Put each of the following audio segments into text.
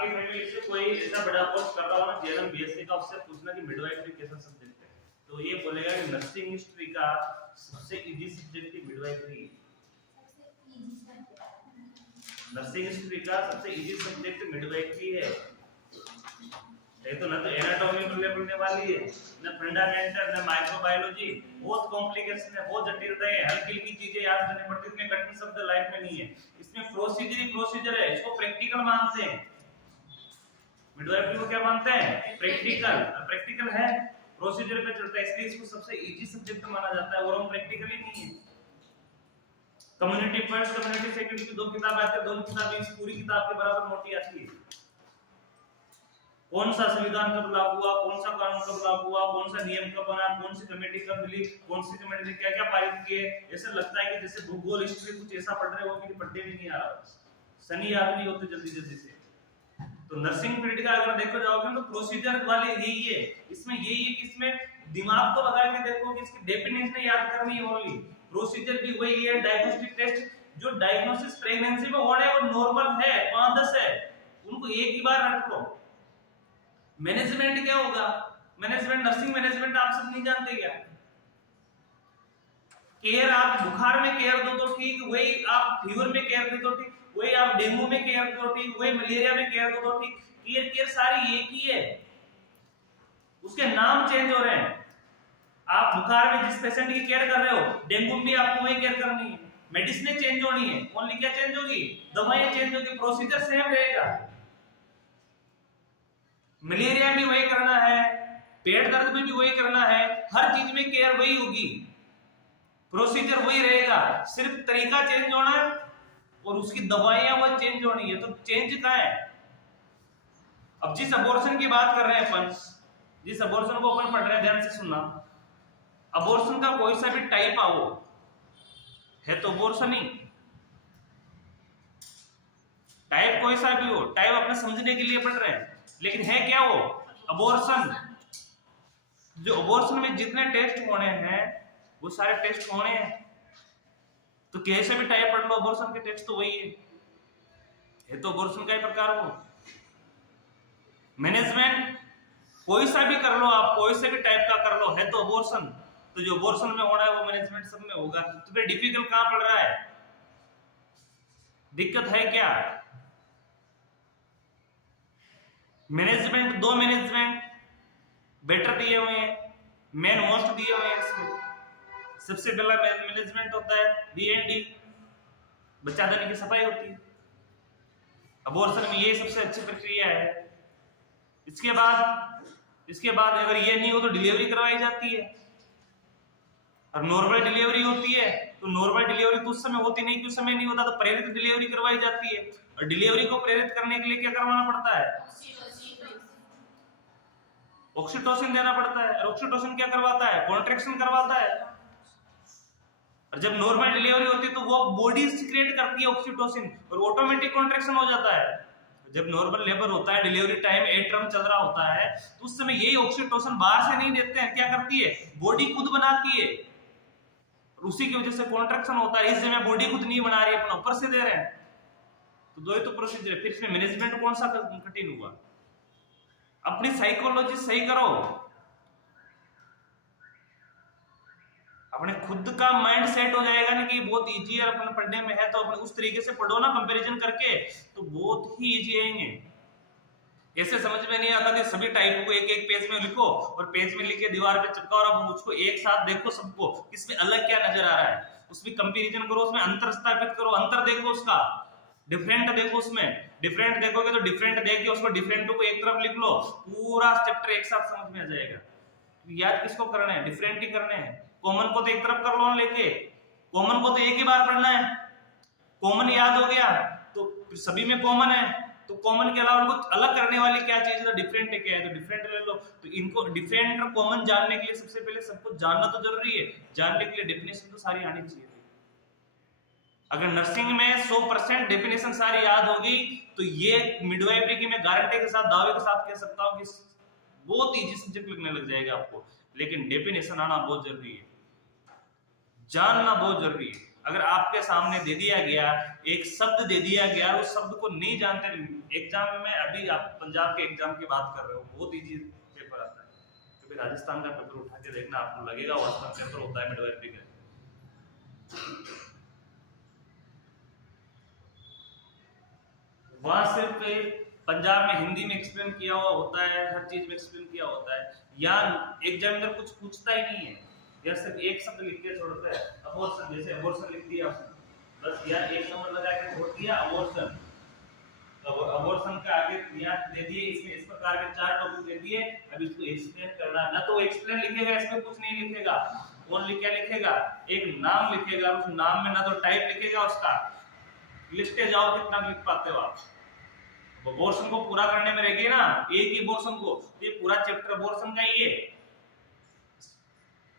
आपकी फैमिली से कोई ऐसा बड़ा कोर्स कर रहा हो ना जेएनएम बीएससी का, उससे पूछना कि मिडवाइफरी कैसा सब्जेक्ट है, तो ये बोलेगा कि नर्सिंग हिस्ट्री का सबसे इजी सब्जेक्ट ही मिडवाइफरी। नर्सिंग हिस्ट्री का सबसे इजी सब्जेक्ट मिडवाइफरी है। तो ना तो एनाटॉमी पढ़ने वाली है, ना फंडामेंटल, ना माइक्रोबायोलॉजी, बहुत कॉम्प्लिकेशन है, बहुत जटिलता है, हल्की हल्की चीजें याद करनी पड़ती है, इतने कठिन शब्द लाइफ में नहीं है। इसमें प्रोसीजर ही प्रोसीजर है, इसको प्रैक्टिकल मानते हैं। मिडवाइफरी को क्या मानते हैं? प्रैक्टिकल। प्रैक्टिकल है, प्रोसीजर पे चलता है, इसलिए इसको सबसे इजी सब्जेक्ट माना जाता है, और हम प्रैक्टिकल ही नहीं है। कम्युनिटी फर्स्ट, कम्युनिटी सेकंड की दो किताब आती है, दोनों किताबें इस पूरी किताब के बराबर मोटी आती है। कौन सा संविधान कब लागू हुआ, कौन सा कानून कब लागू हुआ, कौन सा नियम कब बना, कौन सी कमेटी कब मिली, कौन सी कमेटी ने क्या क्या पारित किए, ऐसा लगता है कि जैसे भूगोल हिस्ट्री कुछ ऐसा पढ़ रहे हो कि पढ़ते भी नहीं आ रहा, सनी याद नहीं होते जल्दी जल्दी से। तो नर्सिंग फील्ड का अगर देखो जाओगे तो प्रोसीजर वाले यही है, इसमें यही है कि इसमें दिमाग तो लगा के देखो कि इसकी डेफिनेशन याद करनी है ओनली, प्रोसीजर भी वही है। डायग्नोस्टिक टेस्ट, जो डायग्नोसिस प्रेगनेंसी में हो रहा है वो नॉर्मल है, 5-10 है, उनको एक ही बार रख लो। मैनेजमेंट क्या होगा? मैनेजमेंट, नर्सिंग मैनेजमेंट आप सब नहीं जानते क्या? केयर, आप बुखार में केयर दो तो ठीक, वही आप फीवर में केयर दो तो ठीक, वही आप डेंगू में केयर दो तो ठीक, वही मलेरिया में केयर दो तो ठीक, केयर केयर सारी एक ही है, उसके नाम चेंज हो रहे हैं। आप बुखार में जिस पेशेंट की केयर कर रहे हो, डेंगू में आपको वही केयर करनी है, मेडिसिन चेंज होनी है, ओनली क्या चेंज होगी? दवाएं चेंज होगी, प्रोसीजर सेम रहेगा। मलेरिया भी वही करना है, पेट दर्द में भी वही करना है, हर चीज में केयर वही होगी, प्रोसीजर वही रहेगा, सिर्फ तरीका चेंज होना है और उसकी दवाइयां वो चेंज होनी है। तो चेंज कहां है? अब जिस अबॉर्शन की बात कर रहे हैं अपन, जिस अबॉर्शन को अपन पढ़ रहे हैं, ध्यान से सुनना, अबॉर्शन का कोई सा भी टाइप आओ है तो अबॉर्शन ही, टाइप कोई सा भी हो, टाइप अपने समझने के लिए पढ़ रहे हैं, लेकिन है क्या वो? अबॉर्शन। जो अबॉर्शन में जितने टेस्ट होने हैं वो सारे टेस्ट होने हैं, तो कैसे भी टाइप पढ़ लो, अबॉर्शन के टेस्ट तो वही है तो अबॉर्शन का ही प्रकार हो। मैनेजमेंट कोई सा भी कर लो आप, कोई से भी टाइप का कर लो, है तो अबॉर्शन। तो जो अबॉर्शन में हो रहा है वो मैनेजमेंट सब में होगा। तो फिर डिफिकल्ट कहां पड़ रहा है? दिक्कत है क्या? मैनेजमेंट, दो मैनेजमेंट बेटर दिए हुए हैं, मेन मोस्ट दिए हुए हैं इसमें। सबसे पहला मैनेजमेंट होता है बीएनडी, बच्चा दानी की सफाई होती है, अबॉर्शन में ये सबसे अच्छी प्रक्रिया है। इसके बाद अगर ये नहीं हो तो डिलीवरी करवाई जाती है, और नॉर्मल डिलीवरी होती है तो नॉर्मल डिलीवरी तो उस समय होती नहीं, उस समय नहीं होता तो प्रेरित डिलीवरी करवाई जाती है। और डिलीवरी को प्रेरित करने के लिए क्या करवाना पड़ता है? ऑक्सीटोसिन देना पड़ता है। और ऑक्सीटोसिन क्या करवाता है? कॉन्ट्रैक्शन करवाता है। और जब नॉर्मल डिलीवरी होती है तो वो बॉडी सीक्रेट करती है ऑक्सीटोसिन और ऑटोमेटिक कॉन्ट्रैक्शन हो जाता है। जब नॉर्मल लेबर होता है, डिलीवरी टाइम एट्रम चल रहा होता है, तो उस समय यही ऑक्सीटोसिन बाहर से नहीं देते हैं, क्या करती है? बॉडी खुद बनाती है, और उसी की वजह से कॉन्ट्रैक्शन होता है। इस समय बॉडी खुद नहीं बना रही है, अपना ऊपर से दे रहे हैं। तो दो ही तो प्रोसीजर है। फिर इसमें मैनेजमेंट कौन सा कठिन हुआ? अपनी साइकोलॉजी सही करो, अपने खुद का माइंड सेट हो जाएगा ना कि बहुत इजी है, अपन पढ़ने में है तो अपने उस तरीके से पढ़ो ना, कंपैरिजन करके, तो बहुत ही इजी आएंगे। ऐसे समझ में नहीं आता कि सभी टाइप को एक एक पेज में लिखो और पेज में लिख के दीवार पे चिपकाओ और अब उसको एक साथ देखो सबको, इसमें अलग क्या नजर आ रहा है, उसमें कंपैरिजन करो, उसमें अंतर स्थापित करो, अंतर देखो, उसका डिफरेंट देखो, उसमें डिफरेंट देखोगे तो डिफरेंट देख के उसको डिफरेंट को एक तरफ लिख लो, पूरा चैप्टर एक साथ समझ में आ जाएगा। याद किसको करना है? डिफरेंट ही करने हैं। कॉमन को तो एक तरफ कर लो लेके, कॉमन को तो एक ही बार पढ़ना है, कॉमन याद हो गया तो सभी में कॉमन है, तो कॉमन के अलावा कुछ अलग करने वाली क्या चीज है? तो डिफरेंट क्या है? तो डिफरेंट ले लो। तो इनको डिफरेंट और कॉमन जानने के लिए सबसे पहले सब कुछ जानना तो जरूरी है, जानने के लिए डेफिनेशन तो सारी आनी चाहिए। अगर नर्सिंग में 100% डेफिनेशन सारी याद होगी तो ये मिडवाइफरी की मैं गारंटी के साथ, दावे के साथ कह सकता हूं कि बहुत इजी सब्जेक्ट लगने लग जाएगा आपको। लेकिन डेफिनेशन आना बहुत जरूरी है, जानना बहुत जरूरी है। अगर आपके सामने दे दिया गया एक शब्द दे दिया गया, उस शब्द को नहीं जानते, एग्जाम में अभी आप पंजाब के एग्जाम की बात कर रहे हो, बहुत इजी पेपर आता है, क्योंकि राजस्थान का पेपर उठा के देखना आपको लगेगा वास्तव पेपर होता है मिडवाइफरी का। वहां सिर्फ पंजाब में हिंदी में एक्सप्लेन किया हुआ होता है, हर चीज में एक्सप्लेन किया होता है, या एग्जामिनर कुछ पूछता ही नहीं है, या सिर्फ एक शब्द लिख के छोड़ता है, अबॉर्शन, जैसे अबॉर्शन लिख दिया उसने, बस या एक नंबर लगा के छोड़ दिया अबॉर्शन। अबॉर्शन का आगे यहाँ दे दिए, इसमें इस प्रकार के 4 टॉपिक दे दिए, अब इसको एक्सप्लेन करना, ना तो एक्सप्लेन लिखेगा, इसमें कुछ नहीं लिखेगा, ओनली क्या लिखेगा, एक नाम लिखेगा, उस नाम में ना तो टाइप लिखेगा उसका, लिखते जाओ कितना लिख पाते हो आप। अबॉर्शन को पूरा करने में रहेगी ना, एक ही अबॉर्शन को, ये पूरा चैप्टर अबॉर्शन का ही है,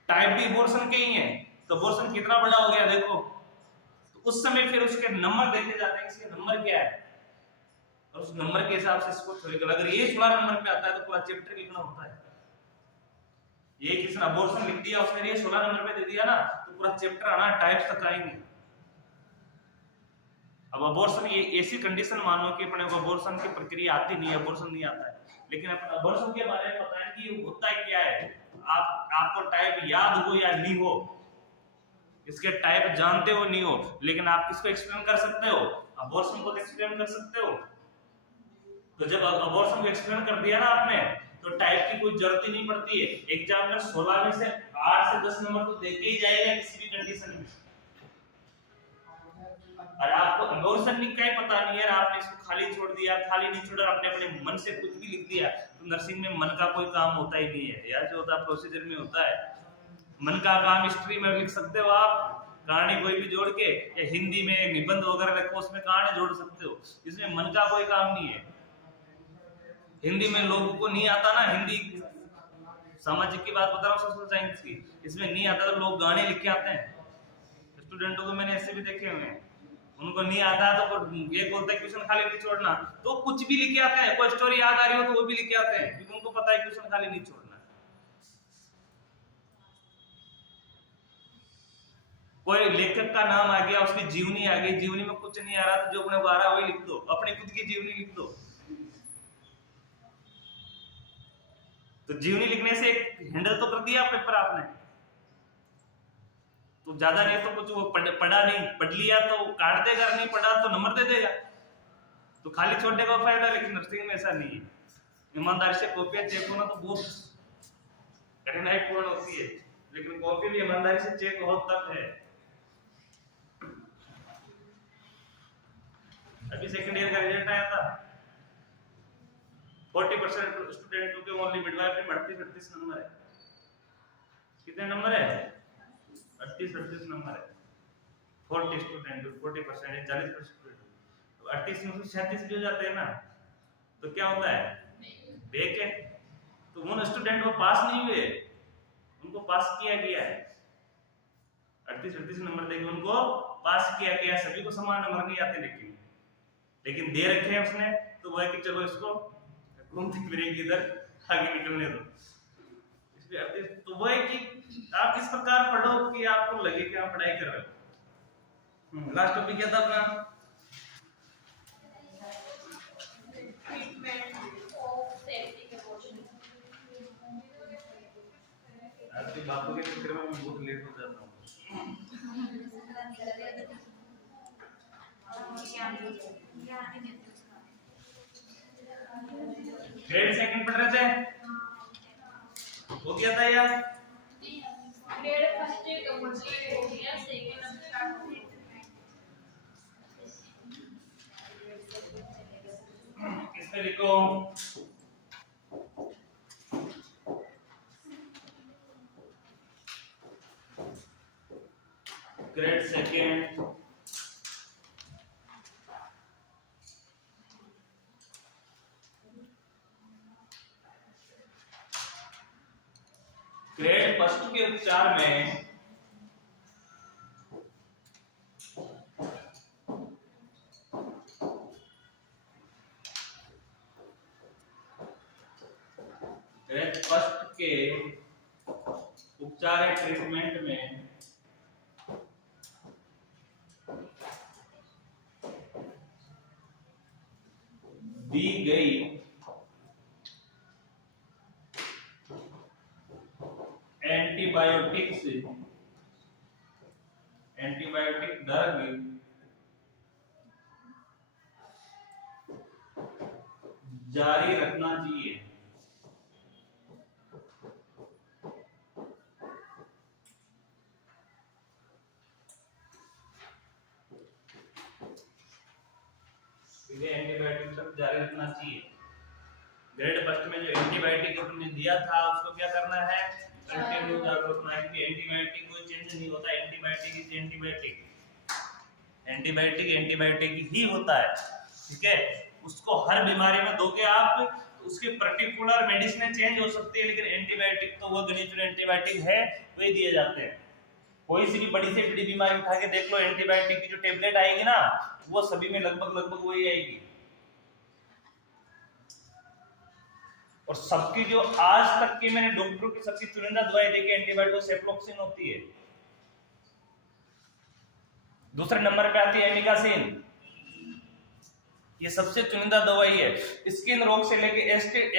टाइप भी अबॉर्शन के ही है, तो अबॉर्शन कितना बड़ा हो गया देखो। तो उस समय फिर उसके नंबर देखे जाते हैं, इसके नंबर क्या है, और उस नंबर के हिसाब से इसको थोड़ी, अगर ये 16 नंबर पे आता है तो पूरा चैप्टर लिखना होता है। ये किसने अबॉर्शन लिख दिया, उसने ये 16 नंबर पे दे दिया ना, तो पूरा चैप्टर आना टाइप्स तक आएंगे। अब अबॉर्शन ये ऐसी कंडीशन मानो कि अपने को अबॉर्शन की प्रक्रिया आती नहीं है, अबॉर्शन नहीं आता है, लेकिन अपने अबॉर्शन के बारे में पता है कि होता है क्या है, आपको टाइप याद हो या नहीं हो, इसके टाइप जानते हो नहीं हो, लेकिन आप किसको एक्सप्लेन कर सकते हो, अबॉर्शन को एक्सप्लेन कर सकते हो। तो जब अबॉर्शन को एक्सप्लेन कर दिया ना आपने, तो टाइप की कोई जरूरत ही नहीं पड़ती है, एग्जामिनर 16 में से 8 से 10 नंबर तो देके ही जाएगा किसी भी कंडीशन में। और आपको अबॉर्शन लिख का ही पता नहीं है, आपने इसको खाली छोड़ दिया, खाली नहीं छोड़ा, आपने अपने मन से कुछ भी लिख दिया, तो नर्सिंग में मन का कोई काम होता ही नहीं है यार, जो होता है प्रोसीजर में होता है। मन का काम हिस्ट्री में लिख सकते हो आप, कहानी कोई भी जोड़ के, या हिंदी में निबंध वगैरह रखो उसमें कहानी जोड़ सकते हो, इसमें मन का कोई काम नहीं है। हिंदी में लोगों को नहीं आता ना, हिंदी सामाजिक की बात बता रहा हूँ, सोशल साइंस की, इसमें नहीं आता तो लोग गाने लिख के आते हैं, स्टूडेंटों को मैंने ऐसे भी देखे हुए हैं, उनको नहीं आता तो ये बोलते हैं क्वेश्चन खाली नहीं छोड़ना, तो कुछ भी लिख के आते हैं, कोई स्टोरी याद आ रही हो तो वो भी लिख के आते हैं, क्योंकि उनको पता है क्वेश्चन खाली नहीं छोड़ना। कोई लेखक का नाम आ गया, उसकी जीवनी आ गई, जीवनी में कुछ नहीं आ रहा तो जो अपने को आ रहा वही लिख दो, अपनी खुद की जीवनी लिख दो। तो जीवनी लिखने से एक हैंडल तो कर दिया पेपर आपने, तो ज्यादा नहीं तो कुछ वो पढ़ा नहीं, पढ़ लिया तो काट देगा, नहीं पढ़ा तो नंबर दे देगा, तो खाली छोड़ने का फायदा। लेकिन नर्सिंग में ऐसा नहीं है, ईमानदारी से कॉपियां चेक होना तो बहुत कठिनाई पूर्ण होती है, लेकिन कॉपी भी ईमानदारी से चेक हो तब है। अभी सेकंड ईयर का रिजल्ट आया था, 40% स्टूडेंटों के ओनली मिडवाइफरी में 38 नंबर है। कितने नंबर है? 38 नंबर है। 40 स्टूडेंट 40% 40% स्टूडेंट, तो 38 में से 36 भी हो जाते हैं ना, तो क्या होता है, बैक है। तो उन स्टूडेंट वो पास नहीं हुए, उनको पास किया गया है, 38 नंबर देके उनको पास किया गया। सभी को समान नंबर नहीं आते, लेकिन दे रखे हैं उसने, तो वो है कि चलो इसको घूमती फिरेगी इधर, आगे निकलने दो। इसलिए तो वो है कि आप इस प्रकार पढ़ो कि आपको लगे कि आप पढ़ाई कर रहे हो। लास्ट टॉपिक क्या था अपना? आपके बापू के चक्कर में मैं बहुत लेट हो जाता हूँ। ग्रेड सेकंड पढ़ रहे थे, हो गया था यार? ग्रेड फर्स्ट कंप्लीट हो गया, सेकंड अब स्टार्ट हो गया। इसमें लिखो ग्रेड सेकंड ग्रेड फर्स्ट के उपचार में ग्रेड फर्स्ट के उपचार ट्रीटमेंट में दी गई एंटीबायोटिक ड्रग जारी रखना चाहिए। एंटीबायोटिक तक जारी रखना चाहिए। ग्रेड फर्स्ट में जो एंटीबायोटिक तुमने दिया था उसको क्या करना है, कंटिन्यू जारी रखना है कि एंटीबायोटिक कोई चेंज नहीं होता, antibiotic is antibiotic, antibiotic antibiotic ही होता है। ठीक है, उसको हर बीमारी में दोगे आप तो उसके पर्टिकुलर मेडिसिन चेंज हो सकती है, लेकिन एंटीबायोटिक तो वो गिने चुने एंटीबायोटिक है वही दिए जाते हैं। कोई सी भी बड़ी से बड़ी बीमारी उठा के देख लो, एंटीबायोटिक की जो टेबलेट आएगी ना वो सभी में लगभग वही आएगी। और सबकी जो आज तक की मैंने डॉक्टरों की सबकी चुनिंदा दवाई देखी एंटीबायोटिक सेफ्लॉक्सिन होती है। दूसरे नंबर पे आती है एमिकासिन, ये सबसे चुनिंदा दवाई है। स्किन रोग से लेके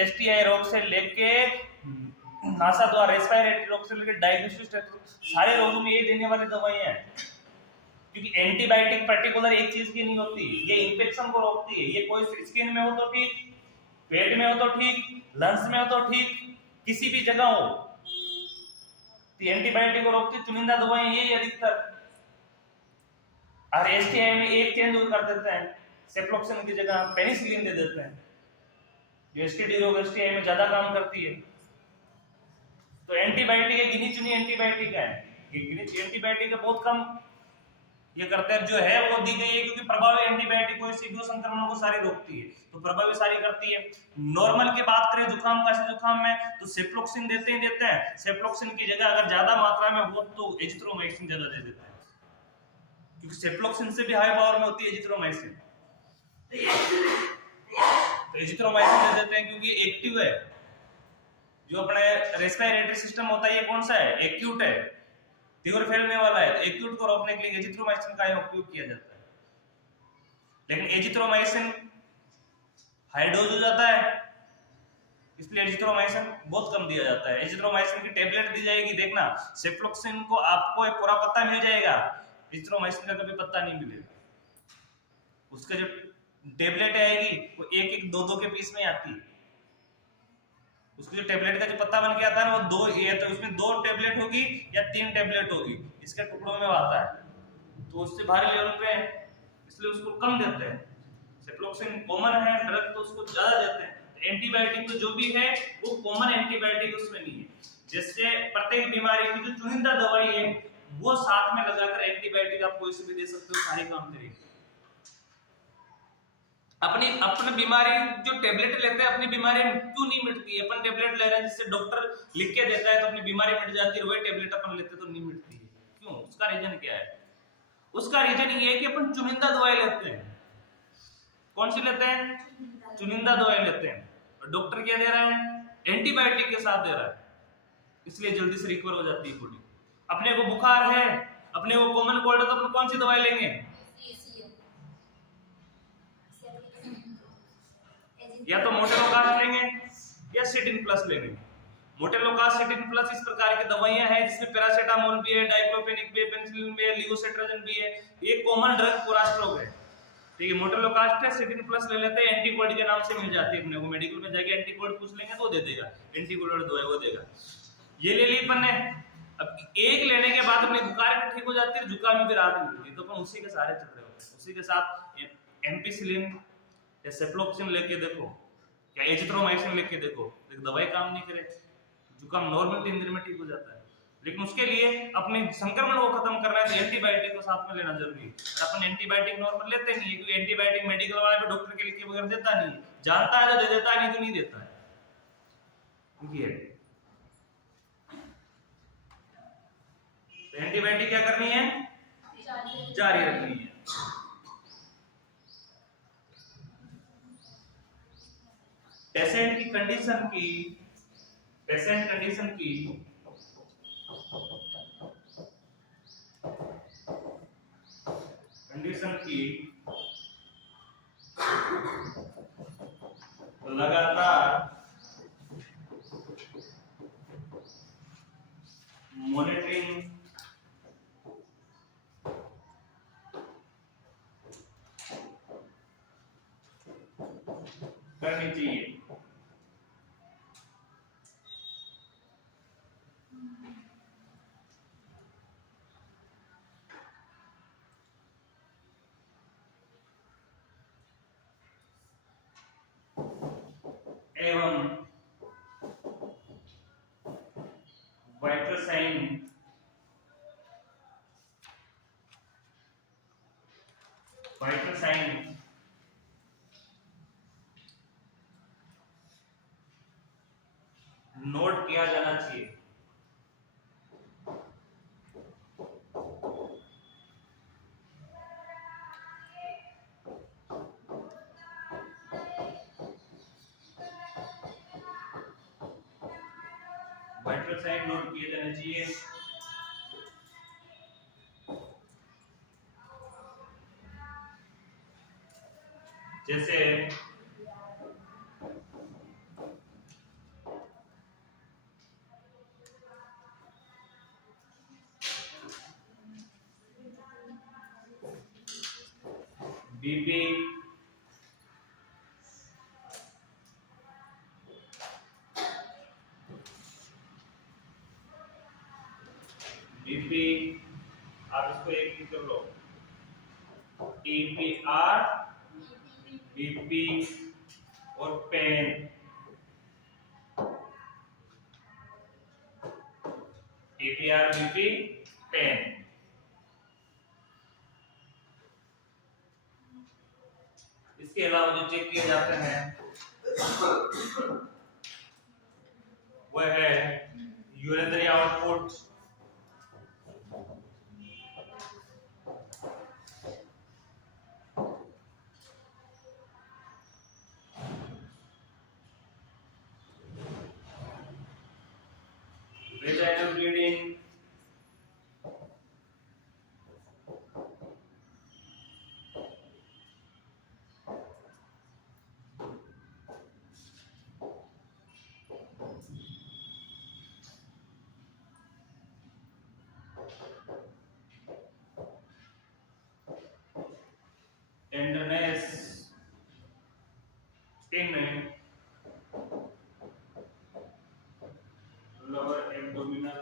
एसटीआई रोग से लेके नासा द्वारा रेस्पिरेटरी रोग से लेके डायबिटीज सारे रोगों में ये देने वाली दवाइयां हैं। क्योंकि एंटीबायोटिक पर्टिकुलर एक चीज की नहीं होती, ये इन्फेक्शन को रोकती है। ये कोई स्किन में हो तो ठीक, पेट में हो तो ठीक, लंग्स में हो तो ठीक, किसी भी जगह हो तो एंटीबायोटिक को रोकती चुनिंदा दवाएं ये अधिकतर। और एसटीआई में एक चेंज कर देते हैं, सेफ्लॉक्सिन की जगह पेनिसिलिन दे देते हैं, जो एसटीडी रोग एसटीआई में ज्यादा काम करती है। तो एंटीबायोटिक है, गिनी चुनी एंटीबायोटिक है, एंटीबायोटिक है बहुत कम ये करते हैं जो है वो दी गई है, क्योंकि प्रभावी एंटीबायोटिक कोई सी भी संक्रमणों को सारी रोकती है, तो प्रभावी सारी करती है। नॉर्मल की बात करें जुकाम का, जुकाम में तो सेफ्लॉक्सिन देते हैं। सेफ्लॉक्सिन की जगह अगर ज्यादा मात्रा में हो तो एजिथ्रोमाइसिन ज्यादा दे देते हैं, क्योंकि सेफ्लॉक्सिन से भी हाई पावर में होती है एजिथ्रोमाइसिन। तो एजिथ्रोमाइसिन दे देते हैं क्योंकि एक्टिव है। जो अपने रेस्पिरेटरी सिस्टम होता है ये कौन सा है, एक्यूट है, तीव्र फैलने वाला है। तो एक्यूट को रोकने के लिए एजिथ्रोमाइसिन का उपयोग किया जाता है। लेकिन एजिथ्रोमाइसिन हाई डोज हो जाता है, इसलिए एजिथ्रोमाइसिन बहुत कम दिया जाता है। एजिथ्रोमाइसिन की टेबलेट दी जाएगी, देखना सेफ्लॉक्सिन को आपको एक पूरा पत्ता मिल जाएगा, एजिथ्रोमाइसिन का कभी पत्ता नहीं मिलेगा। उसका जो टेबलेट आएगी वो एक दो के पीस में आती है। उसकी जो टेबलेट का जो पत्ता बन के आता है ना वो दो, ये तो उसमें 2 टेबलेट होगी या 3 टेबलेट होगी, इसके टुकड़ों में आता है, तो उससे भारी लेवल पे है इसलिए उसको कम देते हैं। सेफ्लॉक्सिन कॉमन है ड्रग तो उसको ज्यादा देते हैं। एंटीबायोटिक तो जो भी है वो कॉमन एंटीबायोटिक उसमें नहीं है, जिससे प्रत्येक बीमारी की जो चुनिंदा दवाई है वो साथ में लगाकर एंटीबायोटिक आप कोई से भी दे सकते हो, सारी काम करेगी। अपनी बीमारी जो टेबलेट लेते हैं अपनी बीमारी क्यों नहीं मिटती है? अपन टेबलेट ले रहे हैं जिससे डॉक्टर लिख के देता है तो अपनी बीमारी मिट जाती है, वही टेबलेट अपन लेते तो नहीं मिटती है। क्यों? उसका रीजन क्या है? उसका रीजन ये है कि अपन चुनिंदा दवाई लेते हैं। कौन सी लेते हैं? चुनिंदा दवाई लेते हैं। और डॉक्टर क्या दे रहा है? एंटीबायोटिक के साथ दे रहा है, इसलिए जल्दी से रिकवर हो जाती है बॉडी। अपने को बुखार है, अपने को कॉमन कोल्ड है, तो अपन कौन सी दवाई लेंगे? या तो मोटेलोकास्ट लेंगे या सिटिन प्लस लेंगे। मोटेलोकास्ट, सिटिन प्लस इस प्रकार की दवाइयां हैं जिसमें पैरासीटामोल भी है, डाइक्लोफेनिक भी है, पेनिसिलिन भी है, लिवोसेट्राजिन भी है। ये कॉमन ड्रग पूरा स्टॉक है। ठीक है, मोटेलोकास्ट है, सिटिन प्लस ले लेते हैं, एंटीकोल्ड के नाम से मिल जाती है अपने को। मेडिकल में जाके एंटीकोल्ड पूछ लेंगे तो दे देगा, एंटीकोल्ड दवाई वो देगा। ये ले ली अपन ने, अब एक लेने के बाद अपनी बुखार भी ठीक हो जाती है, जुकाम में भी राहत मिलती है, तो अपन उसी के सहारे चल रहे होते हैं। उसी के साथ एम्पिसिलिन या सेफ्लॉक्सिन लेके देखो या एजिथ्रोमाइसिन लेके देखो, दवाई काम नहीं करे, जुकाम नॉर्मल 3 दिन में ठीक हो जाता है। लेकिन उसके लिए अपने संक्रमण को खत्म करना है तो एंटीबायोटिक को साथ में लेना जरूरी है। अपन एंटीबायोटिक नॉर्मल लेते नहीं है, क्योंकएंटीबायोटिक मेडिकल वाला भी डॉक्टर के लिख के वगैरह देता नहीं है, जानता है तो दे देता है, नहीं तो नहीं देता है। तो एंटीबायोटिक क्या करनी है? जारी रखनी है। पेशेंट कंडीशन की लगातार मॉनिटरिंग करनी चाहिए। एवं वाइटल साइन नोट किया जाना चाहिए। वाइटल साइन नोट किए जाने चाहिए। जैसे बीपी, बीपी आप इसको एक ही कर लो, टीपीआर, बीपी और पेन, टीपीआर, बीपी, पेन। इसके अलावा जो चेक किए जाते हैं वह है urinary output, vaginal bleeding, tenderness इन लोअर एब्डोमिनल,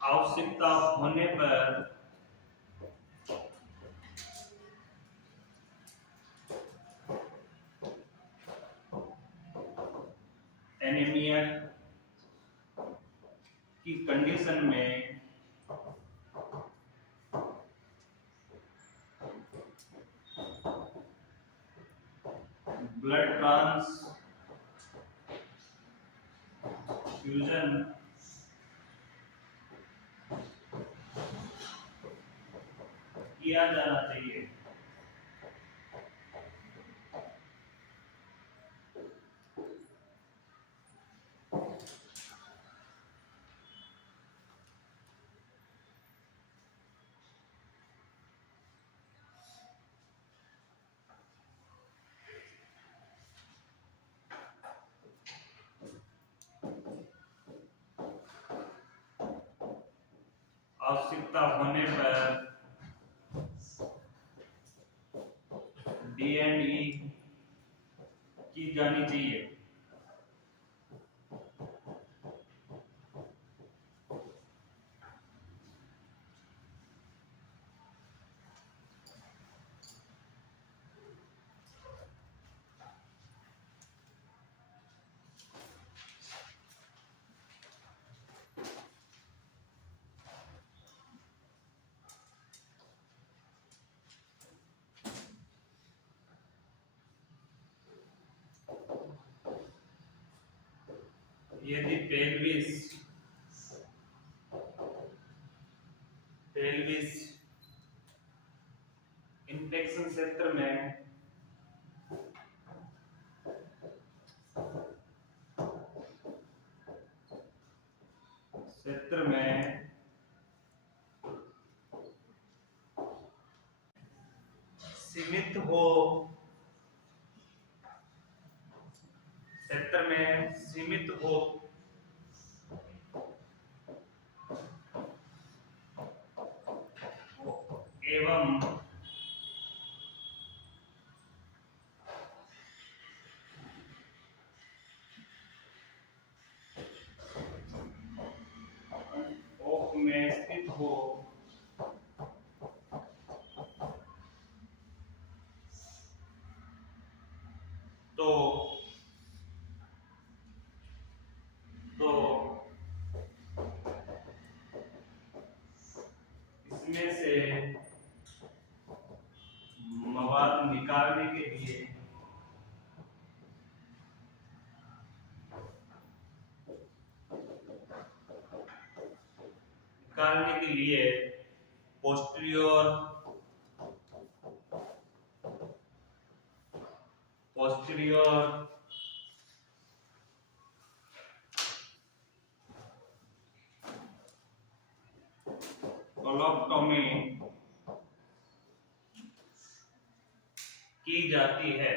आवश्यकता होने पर एनीमिया की कंडीशन में ब्लड ट्रांसफ्यूजन किया जाना चाहिए। आवश्यकता होने पर D&E की जानी चाहिए। यदि पेल्विस पेल्विस इन्फेक्शन क्षेत्र में सीमित हो, क्षेत्र में सीमित हो एवं ओक में स्थित हो तो इसमें से मवाद निकालने के लिए पोस्टीरियर कोलोक्टोमी की जाती है।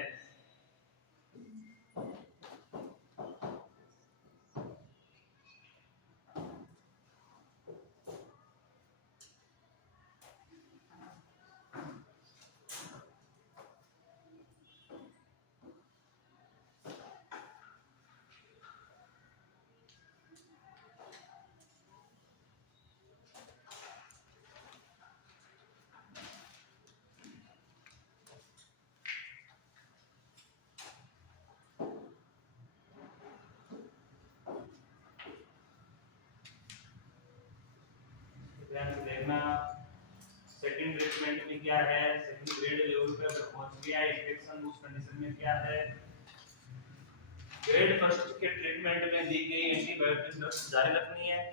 देखना सेकंड ट्रीटमेंट में क्या है, सेकंड ग्रेड लेवल पे अगर पहुंच गया इन्फेक्शन उस कंडीशन में क्या है। ग्रेड फर्स्ट के ट्रीटमेंट में दी गई एंटीबायोटिक ड्रग्स जारी रखनी है,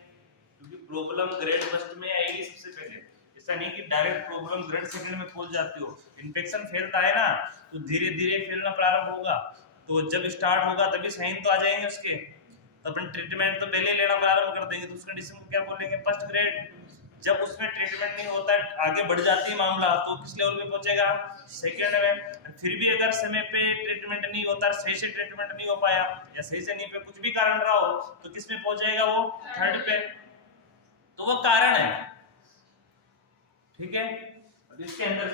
क्योंकि प्रॉब्लम ग्रेड फर्स्ट में आएगी सबसे पहले। ऐसा नहीं कि डायरेक्ट प्रॉब्लम ग्रेड सेकंड में पहुंच जाती हो। इन्फेक्शन फैलता है ना तो धीरे धीरे फैलना प्रारंभ होगा, तो जब स्टार्ट होगा तभी साइन तो आ जाएंगे उसके, तो अपन ट्रीटमेंट तो पहले लेना प्रारंभ कर देंगे। तो उस कंडीशन को क्या बोलेंगे, फर्स्ट ग्रेड। जब उसमें ट्रीटमेंट नहीं होता है, आगे बढ़ जाती है मामला, तो किस लेवल पे पहुंचेगा, सेकंड में। फिर भी अगर समय पे ट्रीटमेंट नहीं होता, सही से ट्रीटमेंट नहीं हो पाया या सही से नहीं पे कुछ भी कारण रहा हो, तो किस में पहुंच जाएगा, वो थर्ड पे। तो वो कारण है, ठीक है। इसके अंदर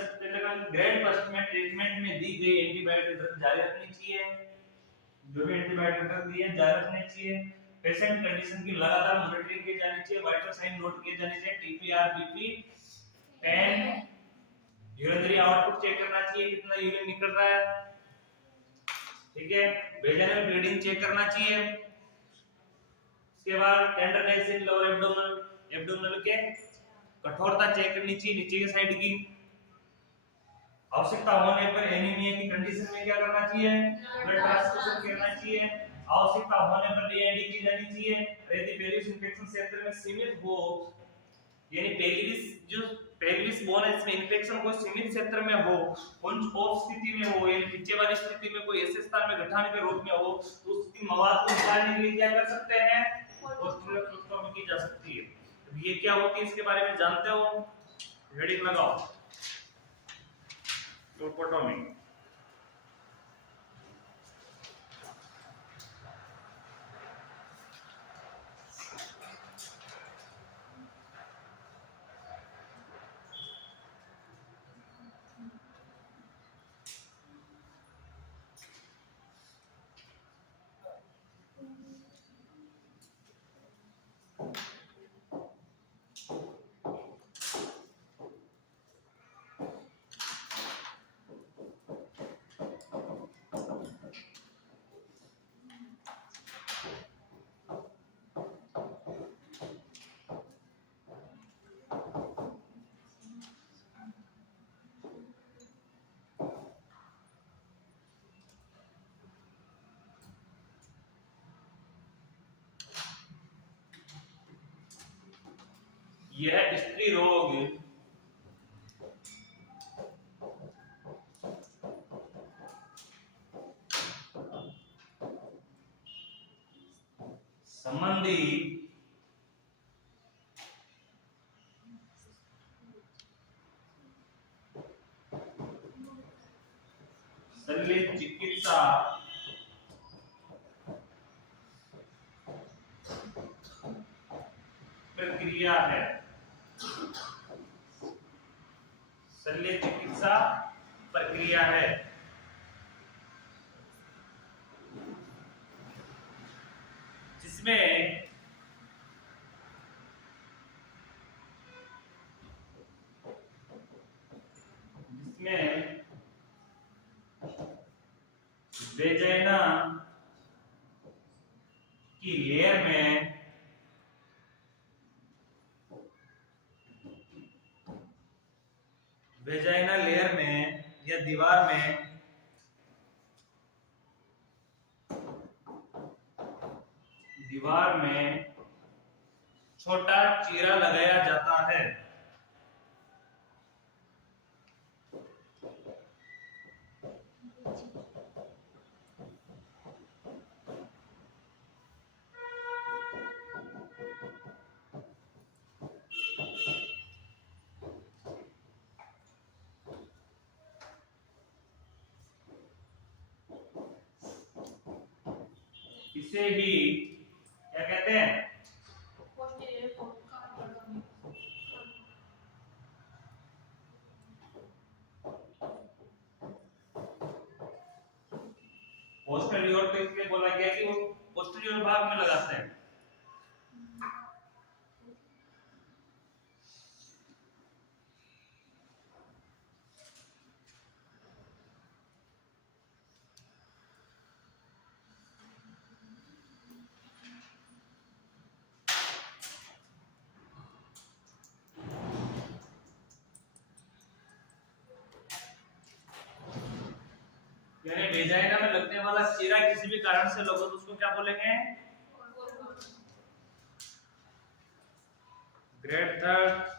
ग्रेड फर्स्ट में ट्रीटमेंट में दी गई एंटीबायोटिक ड्रग जारी रखनी चाहिए, जो भी एंटीबायोटिक ड्रग दी है जारी रखनी चाहिए। पेशेंट कंडीशन की लगातार मॉनिटरिंग की जानी चाहिए, वाइटल साइन नोट किए जाने चाहिए, TPR, BP, pain, urinary output check करना चाहिए, कितना यूरिन निकल रहा है, ठीक है। वेजाइनल ब्लीडिंग चेक करना चाहिए। इसके बाद टेंडरनेस इन लोअर एब्डोमिनल के कठोरता चेक करनी चाहिए, नीचे की साइड की। आवश्यकता होने पर एनीमिया की कंडीशन में क्या करना चाहिए, ब्लड ट्रांसफ्यूजन करना चाहिए। आवश्यकता होने पर डीआईडी की जानी चाहिए। यदि पेल्विस इन्फेक्शन क्षेत्र में सीमित हो, यानी पेल्विस बोन इसमें इन्फेक्शन कोई सीमित क्षेत्र में हो, पुंज ऑफ स्थिति में हो, यानी नीचे वाली स्थिति में कोई ऐसे स्थान में गठाने के रूप में हो, तो उसकी मवाद को निकालने के लिए क्या कर सकते हैं, पोस्टीरियर कोलोक्टोमी की जा सकती है। अब ये क्या होती है, इसके बारे में जानते हो, हेडिंग लगाओ, कोलोक्टोमी। यह स्त्री रोग संबंधी शल्य चिकित्सा प्रक्रिया है। शल्य चिकित्सा प्रक्रिया है जिसमें वेजाइना की लेयर में वेजाइना लेयर में या दीवार में छोटा चीरा लगाया जाता है। इसे ही क्या कहते हैं? पोस्टीरियर तो इसलिए बोला गया कि वो पोस्टीरियर भाग में लगाते हैं। यानी वेजाइना में लगने वाला चीरा किसी भी कारण से लगो तो उसको क्या बोलेंगे? ग्रेड थर्ड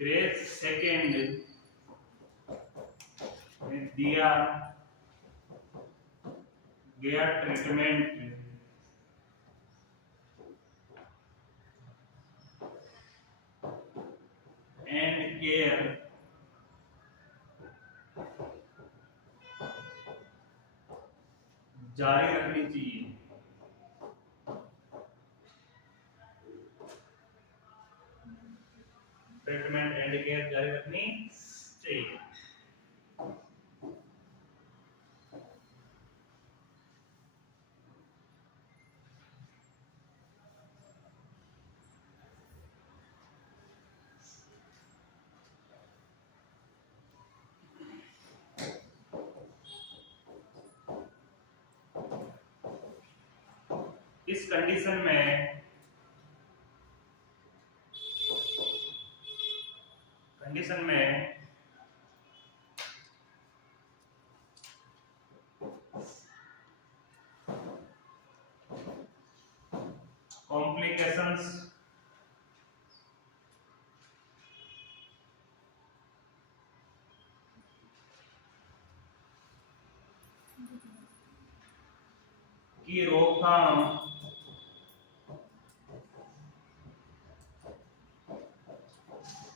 ग्रेड सेकेंड में दिया गया ट्रीटमेंट एंड केयर जारी रखनी चाहिए। ट्रीटमेंट एंड केयर जारी रखनी चाहिए। इस कंडीशन में कॉम्प्लिकेशंस की रोकथाम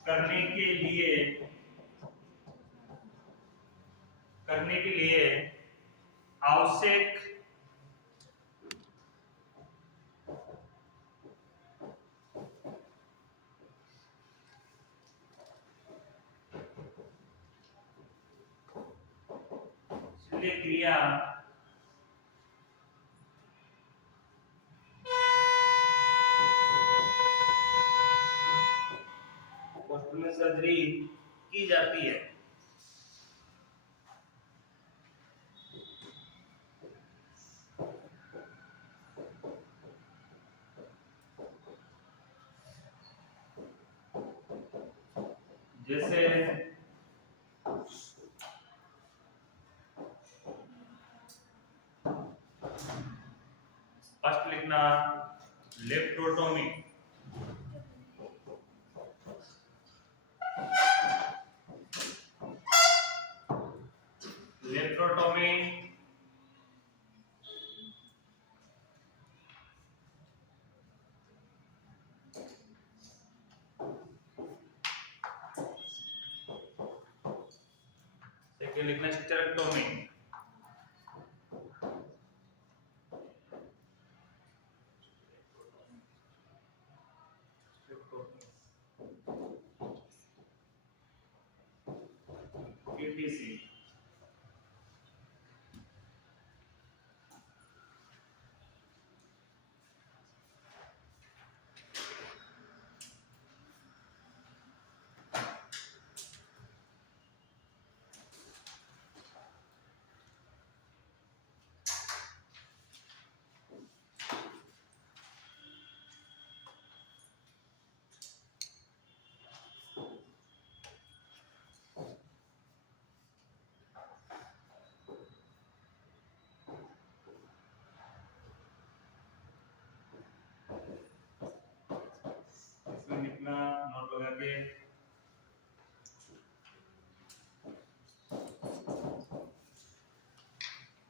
करने के लिए आवश्यक क्रिया उसमें सर्जरी की जाती है। जैसे फर्स्ट लिखना लेप्टोटोमी, लेप्टोटोमी सेकंड लिखना स्टेरेक्टोमी, ईटीसी। इसमें लिखना नोट लगा के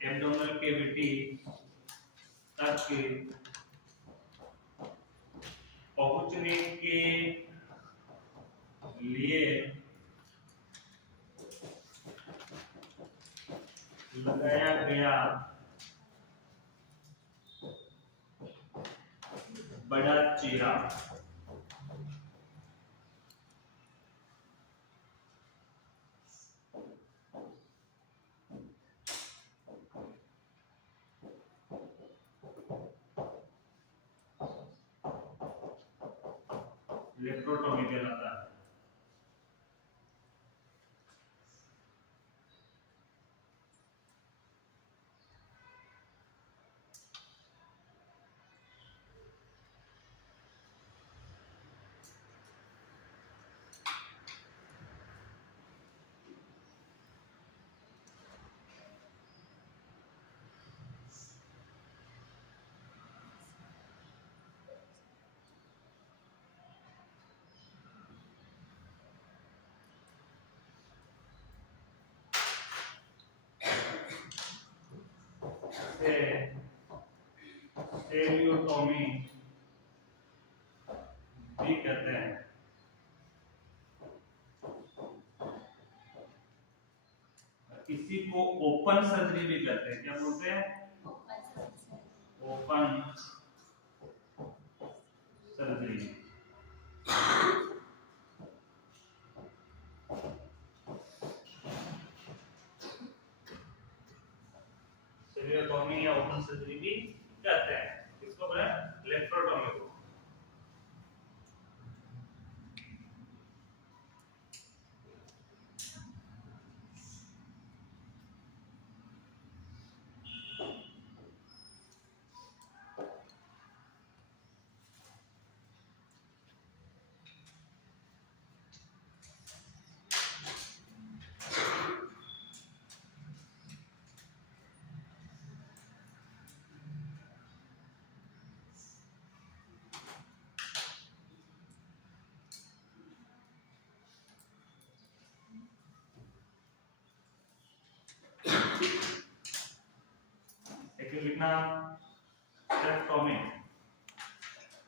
एब्डोमिनल कैविटी तक पहुंचने के लिए लगाया गया बड़ा चीरा। लेप्टोटोमी कहलाता है। स्टेरियोटोमी भी कहते हैं। किसी को ओपन सर्जरी भी कहते हैं। क्या बोलते हैं? Open surgery. स्टेरियोटोमी या ओपन सर्जरी भी कहते हैं। किसको बोले? लेप्टोटोमी को। एक लिखना स्टेरेक्टोमी,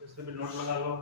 इससे भी नोट लगा लो।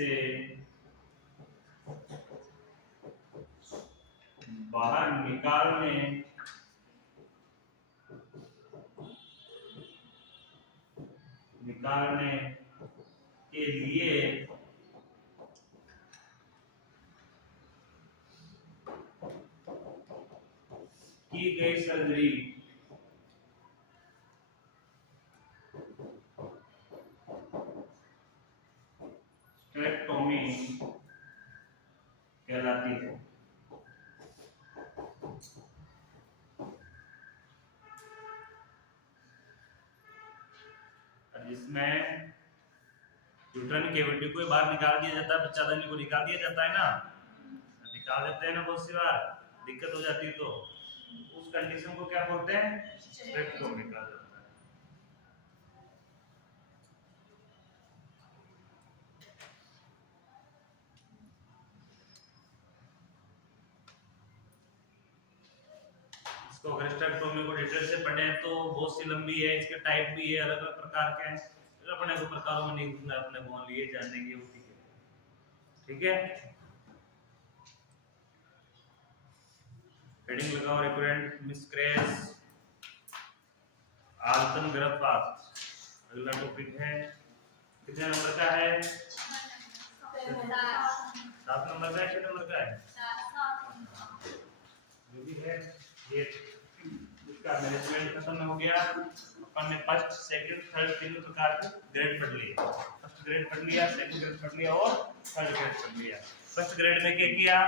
से बाहर निकालने के लिए की गई सर्जरी स्टेरेक्टोमी कहलाती है। जिसमें यूट्रन कैविटी को बाहर निकाल दिया जाता है, बच्चादानी को निकाल दिया जाता है ना, निकाल देते हैं ना, बहुत सी बार दिक्कत हो जाती है, तो उस कंडीशन को क्या बोलते हैं? स्टेरेक्टोमी कहा जाता है। इसको अगर स्टेरेक्टोमी को डिटेल से पढ़े तो बहुत सी लंबी है, इसके टाइप भी है, अलग अलग प्रकार के हैं, फिर अपने को प्रकारों में नहीं घुसना, अपने को लिए जानने की होती है। ठीक है, हेडिंग लगाओ रिकरेंट मिसक्रेस आल्टन गर्भपात। अगला टॉपिक है, कितने नंबर का है? 7 नंबर का है, 6 नंबर का है, जो भी है। ये इसका मैनेजमेंट खत्म हो गया। अपन ने फर्स्ट, सेकंड, थर्ड तीनों प्रकार के ग्रेड पढ़ लिए। फर्स्ट ग्रेड पढ़ लिया, सेकंड ग्रेड पढ़ लिया और थर्ड ग्रेड पढ़ लिया। फर्स्ट ग्रेड में क्या किया?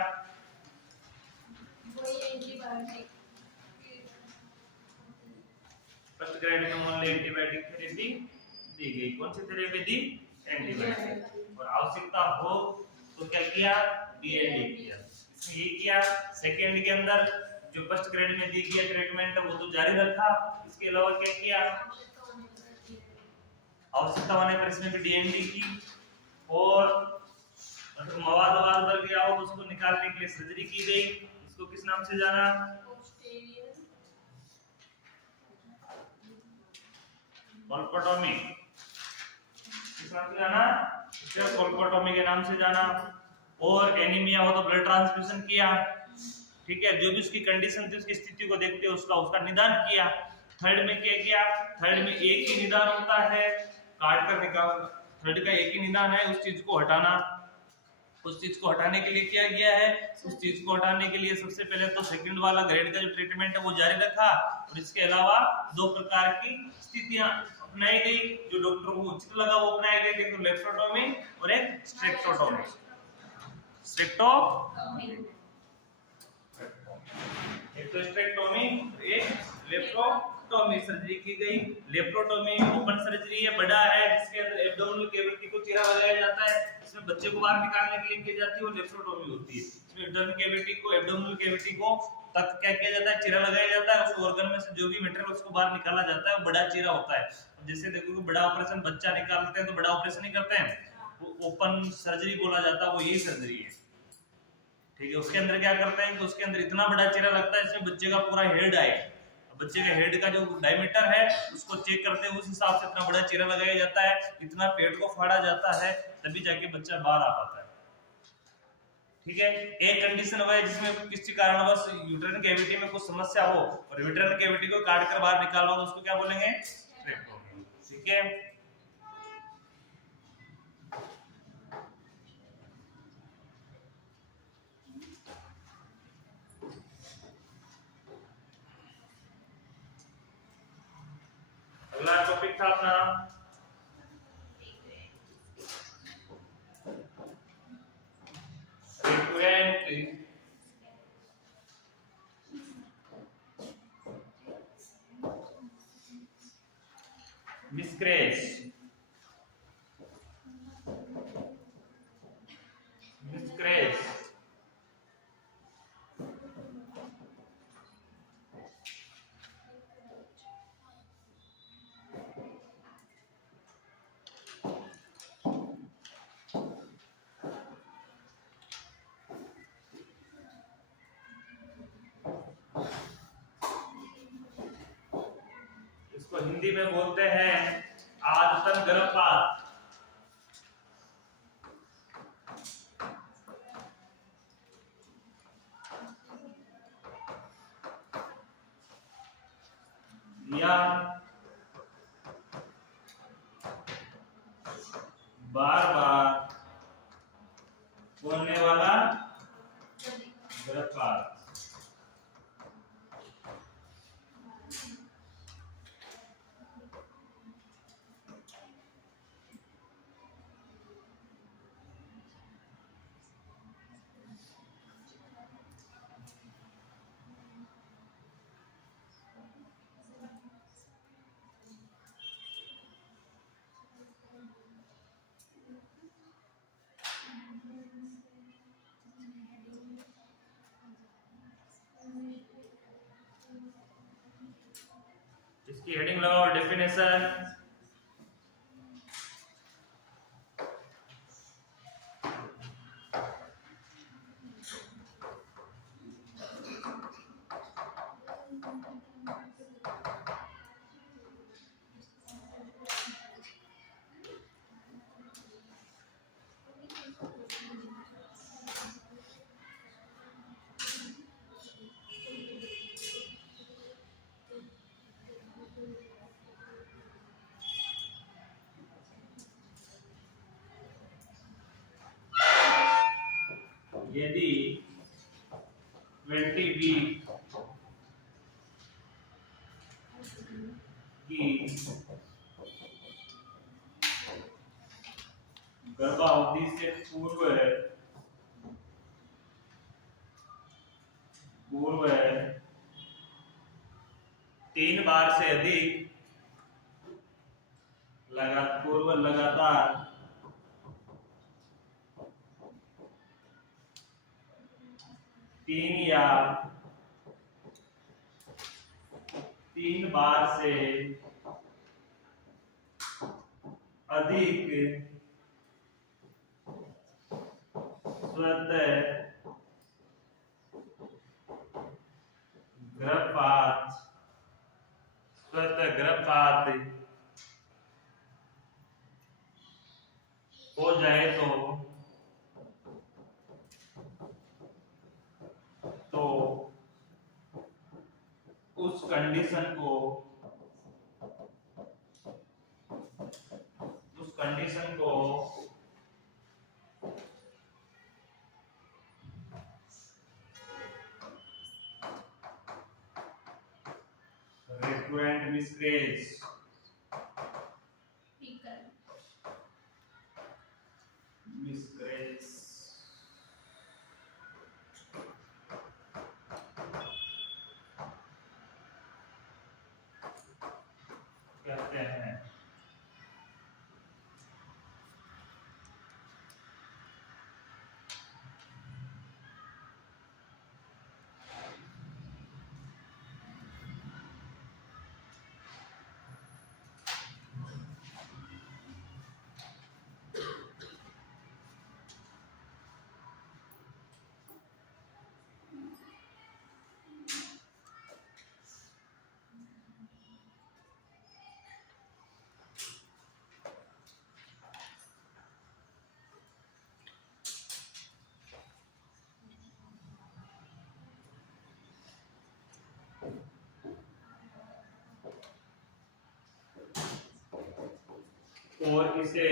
फर्स्ट ग्रेड में ओनली एंटीबायोटिक थेरेपी दी गई। कौन सी थेरेपी दी? एंटीबायोटिक। और आवश्यकता हो तो क्या किया? डीएनडी किया। इसमें ये किया। सेकंड के अंदर जो फर्स्ट ग्रेड में दी गई ट्रीटमेंट वो तो जारी रखा, इसके अलावा क्या किया? आवश्यकता होने पर इसमें भी डीएनडी की, और अगर मवाद भर गया हो तो उसको निकालने के लिए सर्जरी की गई। इसको किस नाम से जाना? कोल्पोटोमी। किस नाम से जाना? कोल्पोटोमी के नाम से जाना। और एनीमिया हो तो ब्लड ट्रांसफ्यूजन किया। ठीक है, जो भी उसकी कंडीशन थी, उसकी स्थिति को देखते हुए उसका निदान किया। थर्ड में क्या किया? थर्ड में एक ही निदान होता है, काट कर निकालना। थर्ड का एक ही निदान है, उस चीज को हटाना। उस चीज को हटाने के लिए क्या किया है? उस चीज को हटाने के लिए सबसे पहले तो सेकंड वाला ग्रेड का जो ट्रीटमेंट है वो जारी रखा, और इसके अलावा 2 प्रकार की स्थितियां अपनाई गई जो डॉक्टर को उचित लगा, वो अपनाई गई। एक तो लेप्रोटोमी और एक स्टेरेक्टोमी। एक तो स्टेरेक्टोमी, एक लेप्रोटोमी सर्जरी की गई। लेप्रोटोमी ओपन सर्जरी है, बड़ा है, जिसके अंदर एब्डोमिनल कैविटी को चीरा लगाया जाता है, इसमें बच्चे को बाहर निकालने के लिए की जाती है, वो लेप्रोटोमी होती है। इसमें एब्डोमिनल कैविटी को तक क्या किया जाता है? चीरा लगाया जाता है, उस ऑर्गन में से जो भी मटेरियल उसको बाहर निकाला जाता है, वो बड़ा चीरा होता है। जैसे देखो बड़ा ऑपरेशन बच्चा निकालते हैं तो बड़ा ऑपरेशन ही करते हैं, वो ओपन सर्जरी बोला जाता है, वो यही सर्जरी है। ठीक है, उसके अंदर क्या करते हैं कि उसके अंदर इतना बड़ा चीरा लगता है इसमें बच्चे का पूरा हेड आए। बच्चे का हेड का जो डायमीटर है उसको चेक करते हैं, उस हिसाब से इतना बड़ा चीरा लगाया जाता है, इतना पेट को फाड़ा जाता है, तभी जाके बच्चा बाहर आ पाता है। ठीक है, एक कंडीशन हुआ है जिसमें किसी कारणवश यूट्राइन कैविटी में कुछ समस्या हो और यूट्राइन कैविटी को काट कर बाहर निकालना हो, उसको क्या बोलेंगे? स्टेरेक्टोमी। ठीक है, अगला टॉपिक था अपना रिकरेंट मिसक्रेस। इसको हिंदी में बोलते हैं आदतन गर्भपात। या बार बार होने वाला गर्भपात। इसकी हेडिंग लगाओ डेफिनेशन। यदि 20 वीक की गर्भावधि से पूर्व 3 बार से अधिक लगातार 3 या 3 बार से अधिक स्वतः गर्भपात हो जाए तो उस कंडीशन को recurrent miscarriage कहते हैं। और इसे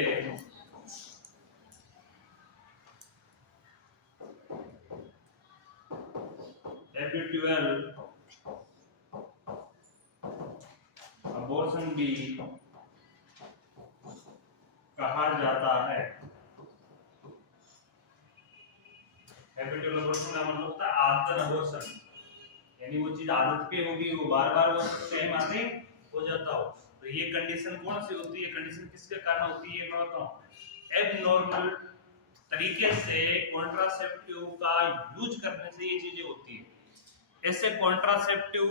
एपिड्यूरल अबॉर्शन भी कहा जाता है। एपिड्यूरल अबॉर्शन का मतलब होता है आदत अबॉर्शन, यानी वो चीज आदत पे होगी, वो बार बार वो टाइम आते हो जाता हो। तो ये कंडीशन कौन सी होती है, कंडीशन किसके कारण होती है, मैं बताऊं। एबनॉर्मल तरीके से कॉन्ट्रासेप्टिव का यूज करने से ये चीजें होती है। ऐसे कॉन्ट्रासेप्टिव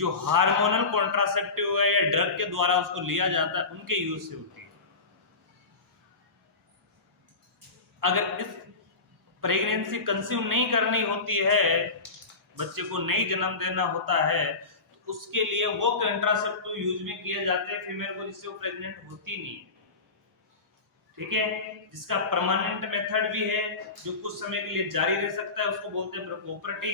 जो हार्मोनल कॉन्ट्रासेप्टिव है या ड्रग के द्वारा उसको लिया जाता है, उनके यूज से होती है। अगर इस प्रेगनेंसी कंज्यूम नहीं करनी होती है, बच्चे को नहीं जन्म देना होता है, तो उसके लिए वो कॉन्ट्रासेप्टिव यूज में किए जाते हैं फीमेल को, जिससे वो प्रेग्नेंट होती नहीं। ठीक है, जिसका परमानेंट मेथड भी है जो कुछ समय के लिए जारी रह सकता है, उसको बोलते हैं प्रोपर्टी।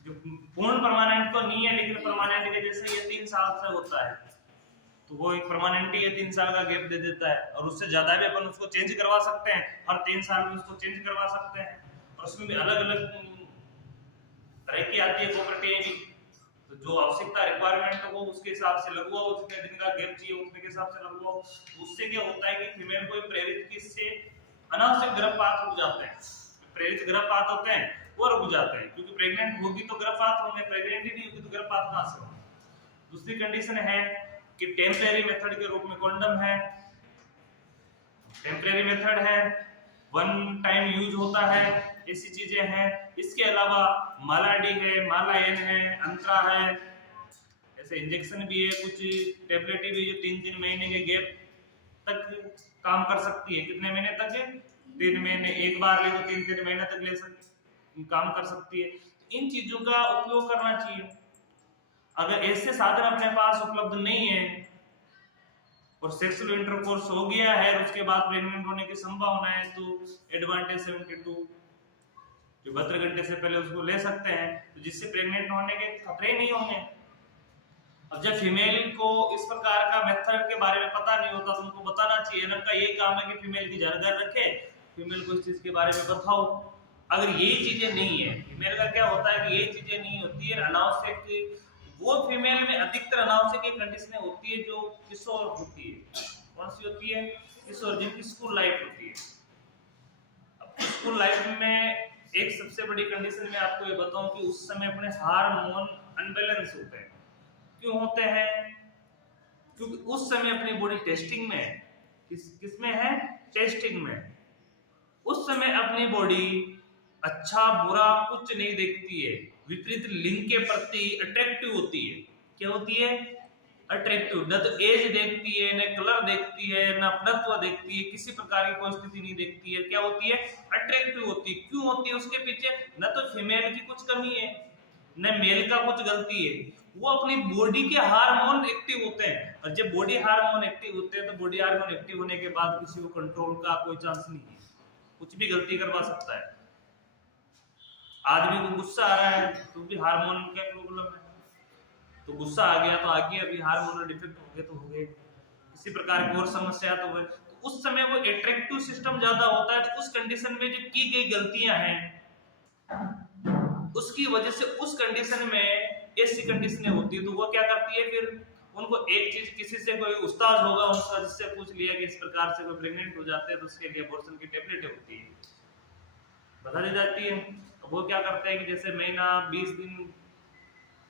जो पूर्ण परमानेंट तो नहीं है, लेकिन परमानेंट के जैसे ये 3 साल से होता है, तो वो एक परमानेंट ही 3 साल का गैप दे देता है, और उससे ज्यादा भी अपन उसको चेंज करवा सकते हैं, हर 3 साल में उसको चेंज करवा सकते हैं। और उसमें भी अलग अलग तरह की आती है प्रॉपर्टी भी, तो जो आवश्यकता रिक्वायरमेंट हो उसके हिसाब से लगवाओ, जितने दिन का गैप चाहिए उतने के हिसाब से लगवाओ। उससे क्या होता है कि फीमेल को प्रेरित किससे अनावश्यक गर्भपात रुक जाते हैं, प्रेरित गर्भपात होते हैं वो रुक जाते हैं, क्योंकि प्रेग्नेंट होगी तो गर्भपात होंगे, प्रेग्नेंट ही नहीं होगी तो गर्भपात कहां से होगा। दूसरी कंडीशन है कि टेम्परेरी मेथड के रूप में कॉन्डम है, टेम्परेरी मेथड है, वन टाइम यूज होता है, ऐसी चीजें हैं। इसके अलावा माला डी है, माला एन है, अंतरा है, ऐसे इंजेक्शन भी है, कुछ टेबलेट भी जो 3-3 महीने के गैप तक काम कर सकती है। कितने महीने तक? 3 महीने, एक बार ले तो 3-3 महीने तक ले सकती, काम कर सकती है। इन चीजों का उपयोग करना चाहिए। अगर ऐसे साधन अपने पास उपलब्ध नहीं है और सेक्सुअल इंटरकोर्स हो गया है और उसके बाद प्रेग्नेंट होने की संभावना है, तो एडवांटेज 72 जो 72 घंटे से पहले उसको ले सकते हैं, तो जिससे प्रेग्नेंट होने के खतरे नहीं होंगे। अब जब फीमेल को इस प्रकार का मेथड के बारे में पता नहीं होता तो उनको बताना चाहिए। इनका यही काम है कि फीमेल की जानकारी रखे, फीमेल को इस चीज के बारे में बताओ। अगर ये चीजें नहीं है, फीमेल का क्या होता है कि ये चीजें नहीं होती है, अनावश्यक वो फीमेल में अधिकतर अनावश्यक कंडीशनें होती है जो किशोर होती है। कौन सी होती है? किशोर, जिनकी स्कूल लाइफ होती है। अब स्कूल लाइफ में एक सबसे बड़ी कंडीशन में आपको ये बताऊं कि उस समय अपने हार्मोन अनबैलेंस होते हैं। क्यों होते हैं? क्योंकि उस समय अपनी बॉडी टेस्टिंग में है। किसमें है? टेस्टिंग में। उस समय अपनी बॉडी अच्छा बुरा कुछ नहीं देखती है, विपरीत लिंग के प्रति अट्रैक्टिव होती है। क्या होती है? अट्रैक्टिव। न तो एज देखती है, न कलर देखती है, न अपनत्व देखती है, किसी प्रकार की कोई स्थिति नहीं देखती है। क्या होती है? अट्रैक्टिव होती है। क्यों होती है? उसके पीछे न तो फीमेल की कुछ कमी है, न मेल का कुछ गलती है, वो अपनी बॉडी के हार्मोन एक्टिव होते हैं। और जब बॉडी हार्मोन एक्टिव होते हैं तो बॉडी हार्मोन एक्टिव होने के बाद किसी को कंट्रोल का कोई चांस नहीं है, कुछ भी गलती करवा सकता है। आदमी को गुस्सा आ रहा है तो भी हार्मोन का प्रॉब्लम है, तो गुस्सा आ गया तो आ गया, अभी हार्मोनल डिफेक्ट हो गए तो हो गए, किसी प्रकार की और समस्या तो हुए। तो उस समय वो एट्रैक्टिव सिस्टम ज्यादा होता है, तो उस कंडीशन में जो की गई गलतियां हैं उसकी वजह से उस कंडीशन में ऐसी कंडीशनें होती है, तो वो क्या करती है, फिर उनको एक चीज, किसी से कोई उस्ताद होगा उनका, जिससे पूछ लिया कि इस प्रकार से कोई प्रेग्नेंट हो जाते हैं तो उसके लिए अबॉर्शन की टेबलेट होती है, बता दी जाती है। वो क्या करते हैं कि जैसे महीना 20 दिन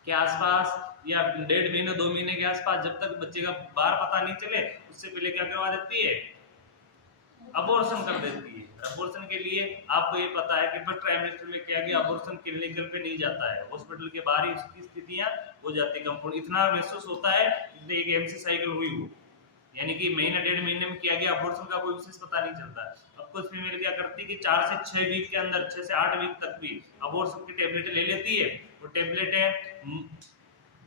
के आसपास या 1.5 महीने 2 महीने के आसपास, जब तक बच्चे का बार पता नहीं चले उससे पहले क्या करवा देती है? अबॉर्शन कर देती है। अबॉर्शन के लिए आपको ये पता है कि फर्स्ट ट्राइमेस्टर में क्या गया, अबॉर्शन क्लिनिकल पे नहीं जाता है, हॉस्पिटल के बाहर ही उसकी स्थितियां हो जाती है। कंपाउंड इतना महसूस होता है जैसे एक एमसी साइकिल हुई हो, यानी कि महीना 1.5 महीने में किया गया, अबॉर्शन का कोई विशेष पता नहीं चलता। अब कुछ फीमेल क्या करती है कि 4 से 6 वीक के अंदर, 6 से 8 वीक तक भी अबॉर्शन की टेबलेट ले लेती है, वो टेबलेटें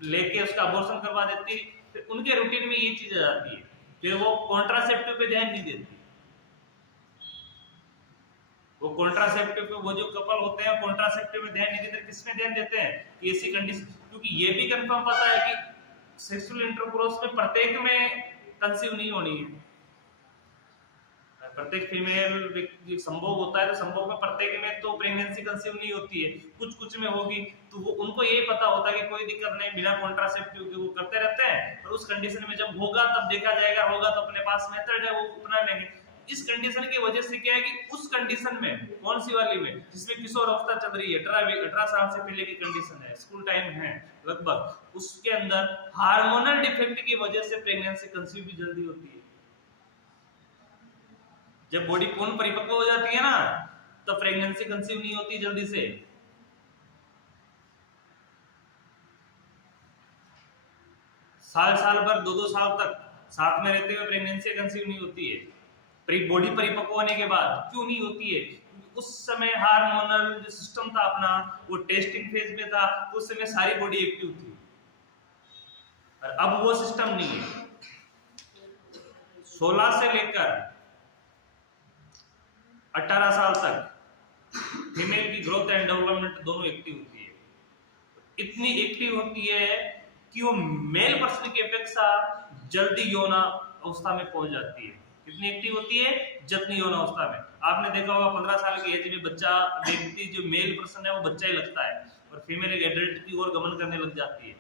लेके उसका अबॉर्शन करवा देती है। फिर उनके रूटीन में ये चीज आ जाती है, फिर वो कॉन्ट्रासेप्टिव पे ध्यान नहीं देती। वो कॉन्ट्रासेप्टिव पे, वो जो कपल होते हैं कॉन्ट्रासेप्टिव में ध्यान नहीं देते, किसमें ध्यान देते हैं? कि ऐसी कंडीशन, क्योंकि ये भी कंफर्म पता है कि सेक्सुअल इंटरकोर्स में प्रत्येक में कंसीव नहीं होनी है। प्रत्येक फीमेल संभोग होता है तो संभोग में प्रत्येक में तो प्रेगनेंसी कंसीव नहीं होती है, कुछ कुछ में होगी। तो वो उनको यही पता होता है कि कोई दिक्कत नहीं, बिना कॉन्ट्रासेप्टिव के वो करते रहते हैं, और उस कंडीशन में जब होगा तब देखा जाएगा, होगा तो अपने पास मेथड है वो अपना लेंगे। इस कंडीशन की वजह से क्या है कि उस कंडीशन में, कौन सी वाली में, जिसमें किशोर अवस्था चल रही है, 18 साल से पहले की कंडीशन है, स्कूल टाइम है लगभग, उसके अंदर हार्मोनल डिफेक्ट की वजह से प्रेगनेंसी कंसीव भी जल्दी होती है। जब बॉडी पूर्ण परिपक्व हो जाती है ना, तो प्रेगनेंसी कंसीव नहीं होती जल्दी से। साल भर 2-2 साल तक साथ में रहते हुए प्रेगनेंसी कंसीव नहीं होती है। बॉडी परिपक्व होने के बाद क्यों नहीं होती है? उस समय हार्मोनल जो सिस्टम था अपना, वो टेस्टिंग फेज में था, उस समय सारी बॉडी एक्टिव थी, और अब वो सिस्टम नहीं है। 16 से लेकर 18 साल तक फीमेल की ग्रोथ एंड डेवलपमेंट दोनों एक्टिव होती है। इतनी एक्टिव होती है कि वो मेल पर्सन की अपेक्षा जल्दी यौन अवस्था में पहुंच जाती है। कितनी एक्टिव होती है? जल्दी यौन अवस्था में। आपने देखा होगा 15 साल की एज में बच्चा व्यक्ति जो मेल पर्सन है वो बच्चा ही लगता है और फीमेल एक एडल्ट की ओर गमन करने लग जाती है।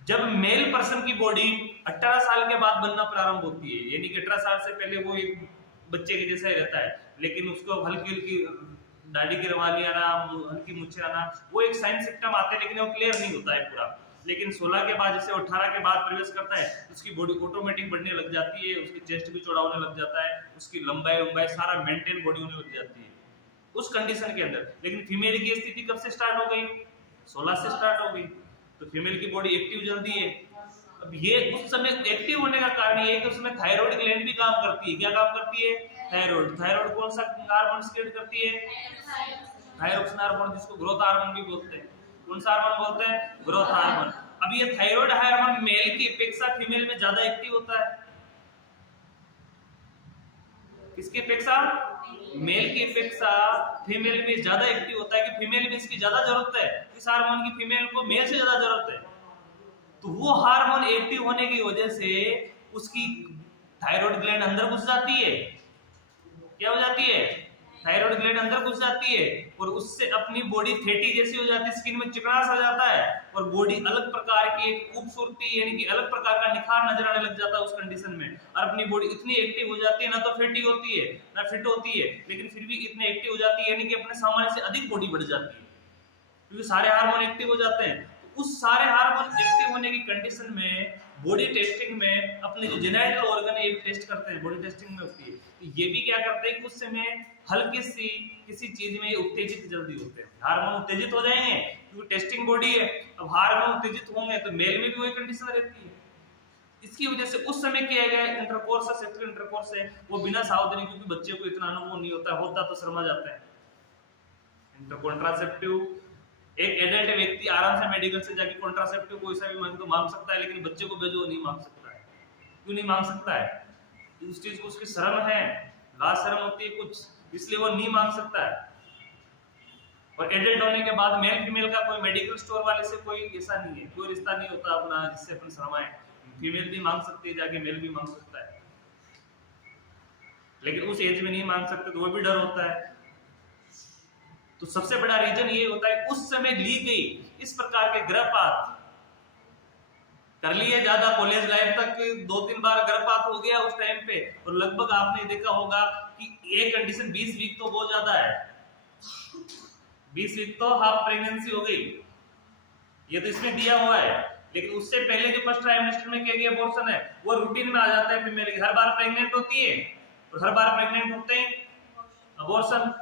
जब मेल पर्सन की बॉडी 18 साल के बाद बनना प्रारंभ होती है, यानी कि 18 साल से पहले वो एक बच्चे के जैसा ही रहता है, लेकिन उसको हल्की हल्की दाढ़ी गिरवाली आना, हल्की मुच्छे आना, वो एक साइन सिम्टम आते हैं, लेकिन वो क्लियर नहीं होता है पूरा। लेकिन 16 के बाद, जैसे 18 के बाद प्रवेश करता है, उसकी बॉडी ऑटोमेटिक बढ़ने लग जाती है, उसकी चेस्ट भी चौड़ा होने लग जाता है, उसकी लंबाई सारा मेंटेन बॉडी होने लग जाती है उस कंडीशन के अंदर। लेकिन फीमेल की स्थिति कब से स्टार्ट हो गई? 16 से स्टार्ट हो गई। तो फीमेल की बॉडी एक्टिव जल्दी है। अब ये उस समय एक्टिव होने का कारण ये है कि उसमें थायराइड ग्लैंड भी काम करती है। क्या काम करती है? थायराइड। थायराइड कौन सा हार्मोन सीक्रेट करती है? थायरोक्सिन हार्मोन, जिसको ग्रोथ हार्मोन भी बोलते हैं। कौन सा हार्मोन बोलते हैं? Growth hormone. अब ये थायराइड हार्मोन मेल की अपेक्षा फीमेल में ज्यादा एक्टिव होता है। किसकी अपेक्षा? मेल की अपेक्षा फीमेल में ज्यादा एक्टिव होता है कि फीमेल में इसकी ज्यादा जरूरत है। इस हार्मोन की फीमेल को मेल से ज्यादा जरूरत है। तो वो हार्मोन एक्टिव होने की वजह से उसकी थायराइड ग्लैंड अंदर घुस जाती है। क्या हो जाती है? थायराइड ग्लैंड अंदर घुस जाती है और उससे अपनी बॉडी फैटी जैसी हो जाती है, स्किन में चिकनास आ जाता है और बॉडी अलग प्रकार की एक खूबसूरती, यानी कि अलग प्रकार का निखार नजर आने लग जाता है उस कंडीशन में। और अपनी बॉडी इतनी एक्टिव हो जाती है, ना तो फैटी होती है ना फिट होती है, लेकिन फिर भी इतनी एक्टिव हो जाती है, यानी कि अपने सामान्य से अधिक बॉडी बढ़ जाती है, क्योंकि सारे हार्मोन एक्टिव हो जाते हैं। उस सारे हार्मोन एक्टिव होने की कंडीशन में बॉडी टेस्टिंग में अपने जो जेनिटल ऑर्गन है ये टेस्ट करते हैं, बॉडी टेस्टिंग में होती है। तो ये भी क्या करते हैं कि उस समय हल्की सी किसी चीज में उत्तेजित जल्दी होते हैं, हार्मोन उत्तेजित हो जाएंगे क्योंकि टेस्टिंग बॉडी है। अब हार्मोन उत्तेजित होंगे तो मेल में भी वही कंडीशन रहती है। इसकी वजह से उस समय किया गया इंटरकोर्स, सेक्सुअल इंटरकोर्स है वो बिना सावधानी, क्योंकि बच्चे को इतना अनुभव नहीं होता तो शर्मा जाता है। कॉन्ट्रासेप्टिव एक एडल्ट व्यक्ति आराम से मेडिकल से जाके कॉन्ट्रासेप्टिव कोई सा भी मांगे तो मांग सकता है, लेकिन बच्चे को भेजो नहीं मांग सकता है। क्यों नहीं मांग सकता है? उस चीज को उसकी शर्म है, लाज शर्म होती है कुछ, इसलिए वो नहीं मांग सकता है। और एडल्ट होने के बाद मेल फीमेल का कोई मेडिकल स्टोर वाले से कोई ऐसा नहीं है, कोई रिश्ता नहीं होता अपना जिससे अपन शर्माए। फीमेल भी मांग सकती है जाके, मेल भी मांग सकता है, लेकिन उस एज में नहीं मांग सकते तो वो भी डर होता है। तो सबसे बड़ा रीजन ये होता है उस समय ली गई इस प्रकार के गर्भपात कर लिए ज्यादा, कॉलेज लाइफ तक 2-3 बार गर्भपात हो गया उस टाइम पे, और लगभग आपने देखा होगा कि एक कंडीशन 20 वीक तो बहुत ज्यादा है, 20 वीक तो हाफ प्रेगनेंसी हो गई, ये तो इसमें दिया हुआ है। लेकिन उससे पहले जो फर्स्ट ट्राइमेस्टर में किया गया अबॉर्शन है वो रूटीन में आ जाता है फीमेल की, हर बार प्रेग्नेंट होती है और हर बार प्रेग्नेंट होते हैं अबॉर्शन,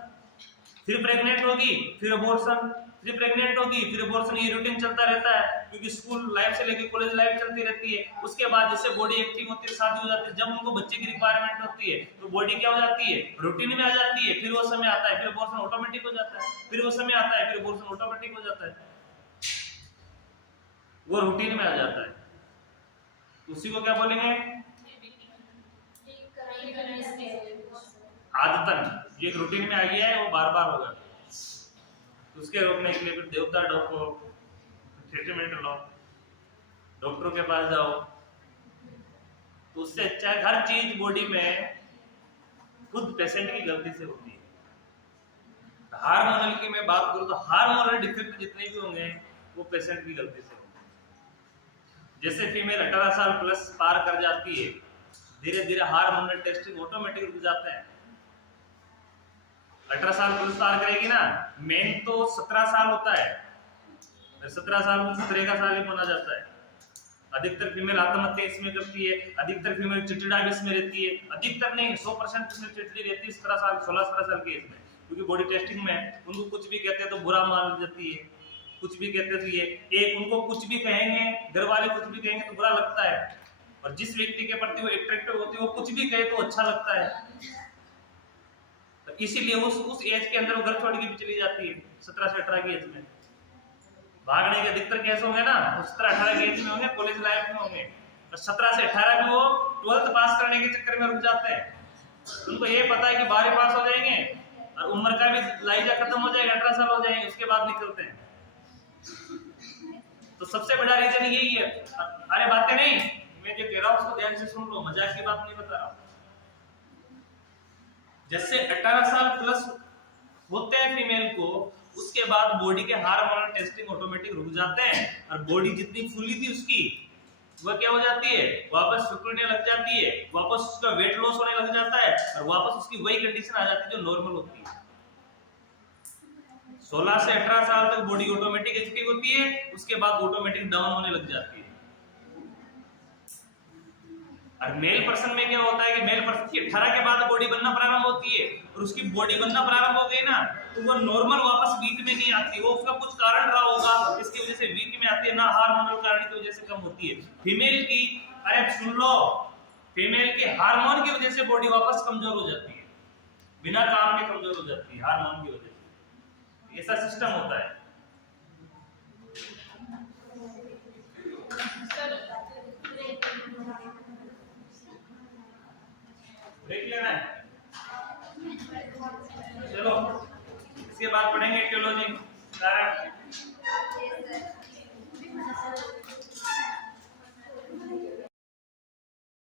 फिर प्रेग्नेंट होगी फिर अबॉर्शन, फिर प्रेग्नेंट होगी फिर अबॉर्शन, ये रूटीन चलता रहता है क्योंकि स्कूल लाइफ से लेकर कॉलेज लाइफ चलती रहती है। उसके बाद जैसे बॉडी एक्टिव होती है, शादी हो जाती है, जब उनको बच्चे की रिक्वायरमेंट होती है तो बॉडी क्या हो जाती है? रूटीन में आ जाती है। फिर वो समय आता है फिर अबॉर्शन ऑटोमेटिक हो जाता है, फिर वो समय आता है फिर अबॉर्शन ऑटोमेटिक हो जाता है, वो रूटीन में आ जाता है। उसी को क्या बोलेंगे? आदतन, ये एक रूटीन में आ गया है, वो बार बार होगा। तो उसके रोकने के लिए फिर देवता डॉक्टर ट्रीटमेंट लो, डॉक्टरों के पास जाओ, तो उससे अच्छा है हर चीज बॉडी में खुद पेशेंट की गलती से होती है। हार्मोनल की मैं बात करूं तो हार्मोनल डिफेक्ट जितने भी होंगे वो पेशेंट की गलती से होंगे। जैसे फीमेल 18 साल प्लस पार कर जाती है, धीरे धीरे हार्मोनल टेस्टिंग ऑटोमेटिक रुक जाते हैं। 18 साल प्लस पार करेगी ना, मेन तो 17 साल होता है, 17 साल को 17 का साल ही माना जाता है। अधिकतर फीमेल आत्महत्या इसमें करती है, अधिकतर फीमेल चिड़चिड़ा भी इसमें रहती है, अधिकतर नहीं 100% फीमेल चिड़चिड़ी रहती है 17 साल 16-17 साल की एज में, क्योंकि बॉडी टेस्टिंग में उनको कुछ भी कहते हैं तो बुरा मान जाती है, कुछ भी कहते तो ये एक उनको कुछ भी कहेंगे, घर वाले कुछ भी कहेंगे तो बुरा लगता है, और जिस व्यक्ति के प्रति वो अट्रैक्टिव होती है वो कुछ भी कहे तो अच्छा लगता है। तो इसीलिए उस एज के अंदर वो घर छोड़ के भी चली जाती है 17 से 18 की एज में। भागने के अधिकतर केस होंगे ना 17-18 की एज में होंगे, कॉलेज लाइफ में होंगे, और 17 से 18 भी वो 12th पास करने के चक्कर में रुक जाते हैं। उनको ये पता है कि 12 पास हो जाएंगे और उम्र का भी लाइजा खत्म हो जाएगा, 18 साल हो जाएंगे, उसके बाद निकलते हैं। तो सबसे बड़ा रीजन यही है। अरे बातें नहीं, मैं जो कह रहा हूं उसको ध्यान से सुन लो, मजाक की बात नहीं बता रहा हूं। जैसे 18 साल प्लस होते हैं फीमेल को, उसके बाद बॉडी के हार्मोनल टेस्टिंग ऑटोमेटिक रुक जाते हैं और बॉडी जितनी फुली थी उसकी वह क्या हो जाती है, वापस सिकुड़ने लग जाती है, वापस उसका वेट लॉस होने लग जाता है और वापस उसकी वही कंडीशन आ जाती है जो नॉर्मल होती है। 16 से 18 साल तक बॉडी ऑटोमेटिक एक्टिव होती है, उसके बाद ऑटोमेटिक डाउन होने लग जाती है। और मेल पर्सन में क्या होता है कि मेल पर्सन की 18 के बाद बॉडी बनना प्रारंभ होती है और उसकी बॉडी बनना प्रारंभ हो गई ना तो वो नॉर्मल वापस वीक में नहीं आती, वो उसका कुछ कारण रहा होगा इसकी वजह से वीक में आती है, ना हार्मोनल कारण की वजह से कम होती है। फीमेल की, अरे सुन लो, फीमेल के हार्मोन की वजह से बॉडी वापस कमजोर हो जाती है, बिना काम के कमजोर हो जाती है हार्मोन की वजह से। ऐसा सिस्टम होता है। ब्रेक लेना है, चलो इसके बाद पढ़ेंगे टियोलॉजी कारण।